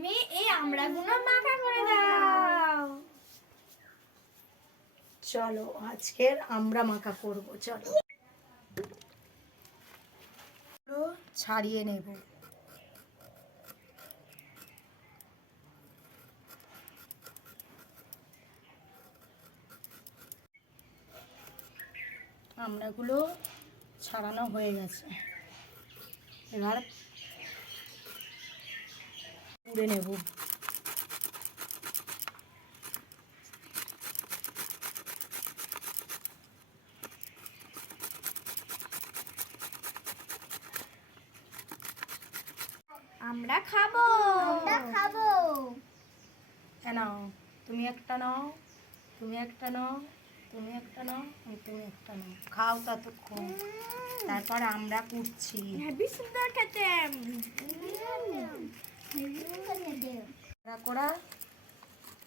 তুমি এই আমড়াগুলো মাখা করে দাও। চলো আজকের আমরা মাখা করব চলো। ছাড়িয়ে নেব। আমড়াগুলো ছাড়ানো হয়ে গেছে। এবার পুড়ে নেব। আমরা খাব। আমরা খাব। নাও তুমি একটা নাও তুমি একটা নাও তুমি একটা নাও তুমি একটা নাও। খাও ততক্ষণ। তারপর আমরা কুটছি হেবি সুন্দর খেতে। করা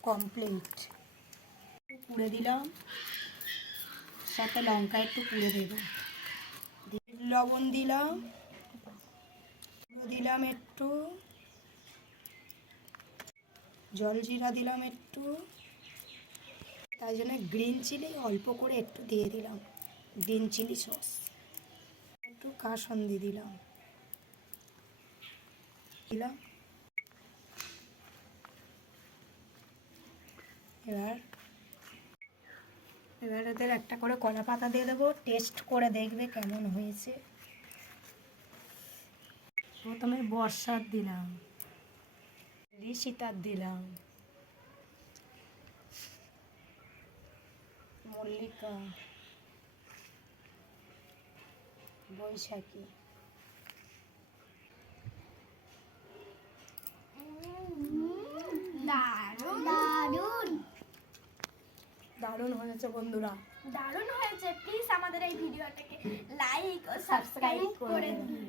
কমপ্লিট পুড়ে দিলাম। সাথে লঙ্কা একটু পুড়ে দেবো। লবণ দিলাম। দিলাম একটু। জল জিরা দিলাম একটু। তাই জন্য গ্রিন চিলি অল্প করে একটু দিয়ে দিলাম। গ্রিন চিলি সস একটু কাসন্দি দিলাম। দিলাম। এবার এবার ওদের একটা করে কলা পাতা দিয়ে দেবো। টেস্ট করে দেখবে কেমন হয়েছে। প্রথমে বর্ষার দিলাম। ঋষিতার দিলাম। মল্লিকা। বৈশাখী দারুণ দারুণ দারুণ হয়েছে বন্ধুরা। দারুণ হয়েছে। প্লিজ আমাদের এই ভিডিওটাকে লাইক ও সাবস্ক্রাইব করে দিন।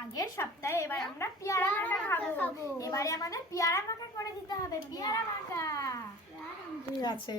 আগের সপ্তাহে এবার আমরা পেয়ারা মাখা খাব। এবারে আমাদের পেয়ারা মাখা করে দিতে হবে পেয়ারা মাখা। ঠিক আছে।